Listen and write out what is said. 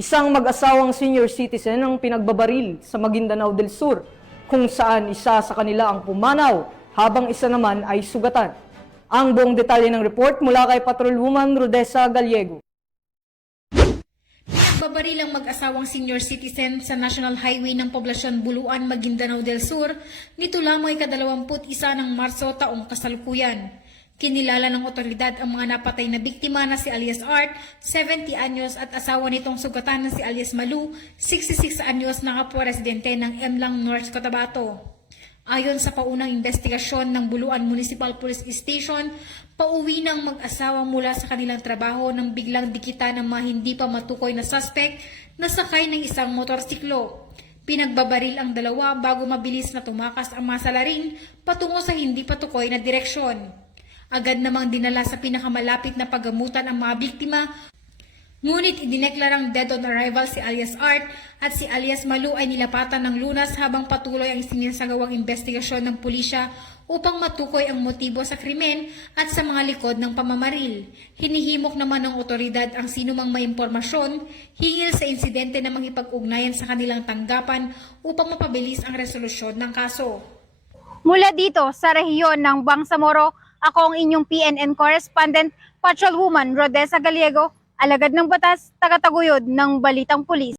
Isang mag-asawang senior citizen ang pinagbabaril sa Maguindanao del Sur, kung saan isa sa kanila ang pumanaw habang isa naman ay sugatan. Ang buong detalye ng report mula kay Patrolwoman Rodessa Gallego. Pinagbabaril ang mag-asawang senior citizen sa National Highway ng Poblasyon Buluan, Maguindanao del Sur nito lamang ika-21 ng Marso taong kasalukuyan. Kinilala ng otoridad ang mga napatay na biktima na si alias Art, 70 anyos at asawa nitong sugatan na si alias Malu, 66 anyos na kapwa residente ng Emlang North Cotabato. Ayon sa paunang investigasyon ng Buluan Municipal Police Station, pauwi ng mag-asawa mula sa kanilang trabaho nang biglang dikitan ng mga hindi pa matukoy na suspect na sakay ng isang motorsiklo. Pinagbabaril ang dalawa bago mabilis na tumakas ang mga salarin patungo sa hindi patukoy na direksyon. Agad namang dinala sa pinakamalapit na paggamutan ang mga biktima, ngunit idineklarang dead on arrival si alias Art at si alias Malu ay nilapatan ng lunas habang patuloy ang isinasagawang investigasyon ng pulisya upang matukoy ang motibo sa krimen at sa mga likod ng pamamaril. Hinihimok naman ng otoridad ang sinumang may impormasyon hingil sa insidente na makipag-ugnayan sa kanilang tanggapan upang mapabilis ang resolusyon ng kaso. Mula dito sa rehiyon ng Bangsamoro, ako ang inyong PNN correspondent, Patrolwoman Rodessa Gallego, alagad ng batas, tagataguyod ng Balitang Pulis.